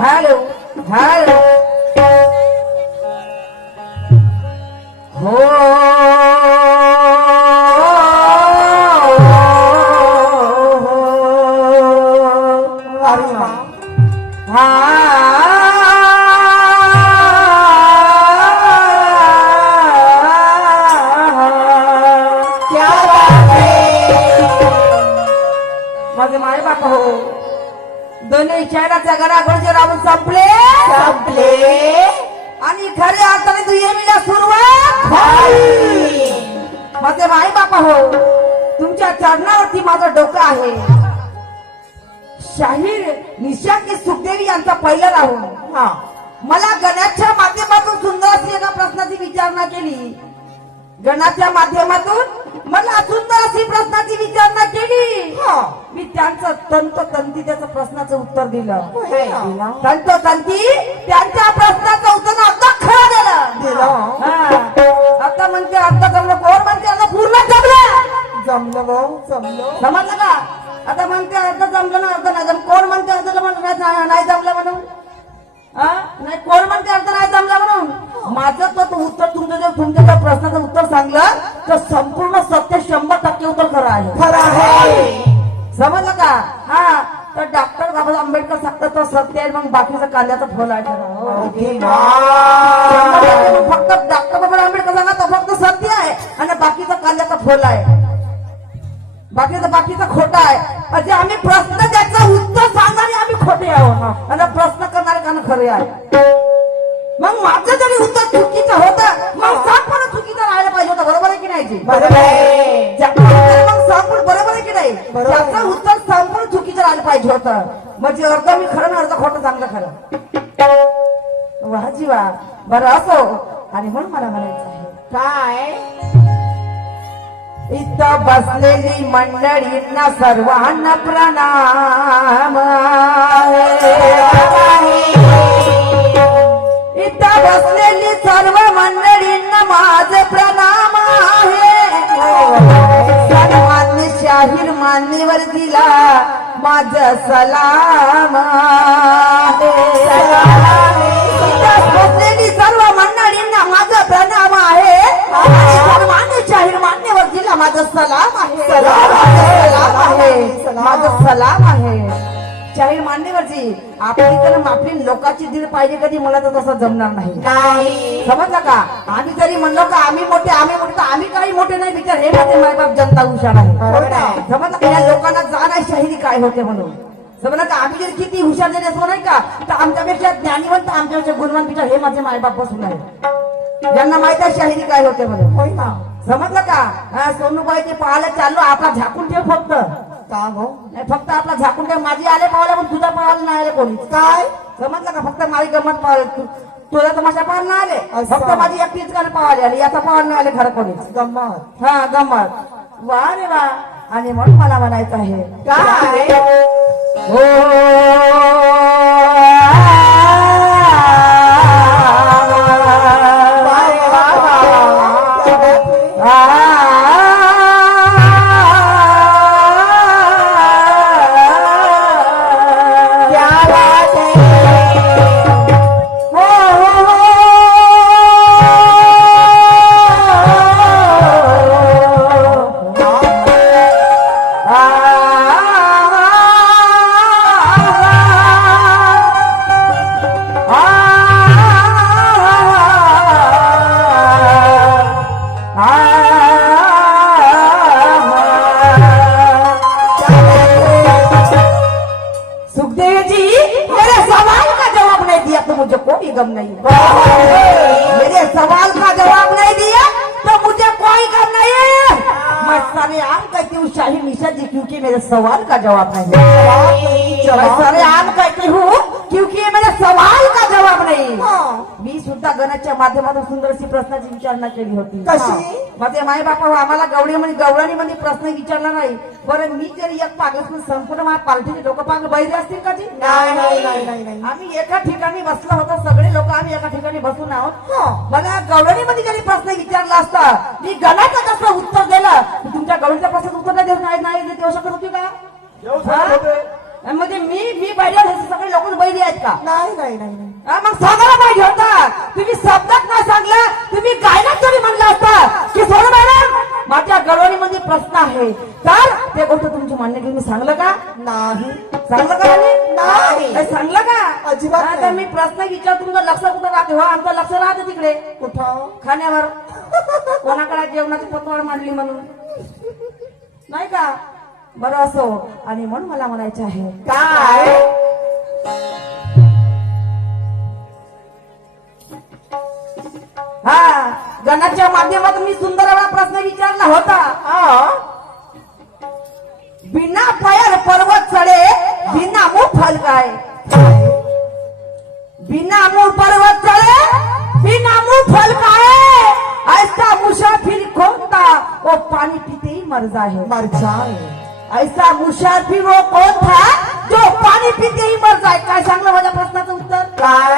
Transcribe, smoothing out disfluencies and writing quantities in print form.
Hello hello हो अरे वा. क्या बात है. माझे माय बाप हो दोन्ही शहराच्या घराघरचे राहून संपले संपले आणि खरे अर्थाने तू येणीला सुरुवात झाली. माझे माय बाप हो तुमच्या चरणावरती माझं डोकं आहे. शाहीर निशांकी सुखदेवी यांचा पहिला राहून हा. मला गणाच्या माध्यमातून सुंदर अशी एका प्रश्नाची विचारणा केली. गणाच्या माध्यमातून मला सुंदर अशी प्रश्नाची विचारणा केली. हा. मी त्यांचं तंतोतंती त्याचं प्रश्नाचं उत्तर दिलं. होय. तंतोतंती त्यांच्या प्रश्नाचं उत्तर आता खरं दिलं. हा. आता म्हणते आता जमलं कोण म्हणते आता पूर्ण जमलं जमलं भाऊ जमलं. समजलं का. आता म्हणते अर्ध जमलं ना अर्ध नाही जमलं. कोण म्हणते अर्ध नाही जमलं म्हणून नाही कोण म्हणते अर्ध नाही जमलं म्हणून. माझं तर उत्तर तुमच्या त्या प्रश्नाचं उत्तर सांगलं तर संपूर्ण सत्य 100% उत्तर खरं आहे. खरं आहे. समजलं का. हा तर डॉक्टर बाबासाहेब आंबेडकर सांगतात तो सत्य आहे मग बाकीचं कांद्याचं फळ आहे खरं. अरे वा. फक्त डॉक्टर बाबासाहेब आंबेडकर सांगा तो फक्त सत्य आहे आणि बाकीचं कांद्याचं फळ आहे. बाकीचं खोटं आहे. म्हणजे आम्ही प्रश्न त्याचं उत्तर सांगणारे आम्ही खोटे आहोत आणि प्रश्न करणारे कारण खरे आहे. मग माझं जरी उत्तर चुकीचं होतं मग सांग पण चुकीचं राहायला पाहिजे होतं. बरोबर आहे की नाही जी. बरोबर आहे. मग सांग पण बरोबर आहे की नाही. बरोबर आहे. त्याचं उत्तर संपूर्ण चुकीचं राहायला पाहिजे होतं. म्हणजे अर्ध मी खरं ना अर्ध खोटं चांगलं खरं. वा जीवा बरं असो. आणि म्हणून मला म्हणायचं आहे काय इथं बसलेली मंडळींना सर्वांना प्रणाम. इथं बसलेली सर्व मंडळींना माझे प्रणाम आहे. सन्मान्य शाहीर मान्यवर दिला माझं सलाम आहे. इथं बसलेली सर्व मंडळींना माझं प्रणाम आहे. सन्मान्य शाहीर मान्यवर दिला माझं सलाम आहे. सलाम आहे. माझं सलाम आहे. शाहीर मान्यवरजी आपली लोकांची दीड पाहिजे कधी मला तर तसं जमणार नाही. नाही. समजलं का. आम्ही जरी म्हणलो का आम्ही मोठे तर आम्ही काही मोठे नाही विचार हे माझे मायबाप जनता हुशार आहे. बरोबर आहे. समजलं का. या लोकांना जाणार शाहिरी काय होते म्हणून. समजलं का. आम्ही जर किती हुशार जरी असो नाही का तर आमच्यापेक्षा ज्ञानीवंत आमच्यापेक्षा गुणवंत विचार हे माझे मायबाप बसून आहे. ज्यांना माहित आहे शाहिरी काय होते म्हणून. होय ना. समजलं का. सोनूबाई ते पाहायला चाललो आपला झाकून ठेव फक्त. का हो. नाही फक्त आपला झाकून ठेव. माझी आले पाहायला पण तुझा पाहायला नाही आले कोणी. काय समजलं का. फक्त माझी गमत पाहायला तुझा तमाशा पाहायला नाही आले. असं. फक्त माझी एकटीच गाणं पाहायला आली. याचा पाहायला नाही आले खरं कोणीच. गंमत. हा गमत. वा रे वा. आणि म्हणून मला म्हणायचं आहे काय हो मुझे कोई गम नहीं. मेरे सवाल का जवाब नहीं दिया तो मुझे कोई गम नहीं. मैं सारे आम कहती हूँ शाहीर निशा जी क्योंकि मेरे सवाल का जवाब नहीं. मैं सारे आम कहती हूँ क्योंकि मेरे सवाल का जवाब नहीं. मी सुद्धा गणाच्या माध्यमातून सुंदरशी प्रश्नाची विचारणा केली होती. कशी. माझे माय बापा आम्हाला गवळणीमध्ये प्रश्न विचारला नाही. बरं मी जरी एक पागल संपूर्ण माझ्या पालखीचे लोक पागल बहिरे असतील का जी. आम्ही एका ठिकाणी बसलो होतो. सगळे लोक आम्ही एका ठिकाणी बसून आहोत. मला गवळणीमध्ये जरी प्रश्न विचारला असता मी गणाचं कसं उत्तर दिलं. तुमच्या गवळीच्या प्रश्नाचं उत्तर नाही देऊ शकत होती का. म्हणजे मी बैठे सगळे लोक बैरी आहेत का. का नाही नाही नाही नाही. मग सांगायला पाहिजे होता. तुम्ही शब्दात नाही सांगलं, तुम्ही गायनात तरी म्हणलं असता की सोड मॅडम माझ्या गळवणीमध्ये प्रश्न आहे, तर ते गोष्ट तुमची मान्य घेऊन मी सांगलं का? नाही सांगलं का म्हणे? नाही. नाही सांगलं का? अजिबात हा, तर नाही. मी प्रश्न विचार, तुमचं लक्ष कुठं राहते? हो, आमचं लक्ष राहते तिकडे कुठं? खाण्यावर. कोणाकडे जेवणाची पतवाड मांडली म्हणून, नाही का? बरं असो. आणि म्हणून मला म्हणायचं आहे काय? हा, गणाच्या माध्यमातून मी सुंदर असा प्रश्न विचारला होता. हा बिना पायर पर्वत चढे, बिना मुख फल काय? बिना मुख पर्वत चढ़े, बिना मुंह फल खाए, ऐसा मुसाफिर कौन था वो पानी पीते ही मर जाए? मर जाए. ऐसा मुसाफिर वो कौन था जो पाणी पिते ही मर जाए? काय सांगलं माझ्या प्रश्नाचं उत्तर? काय?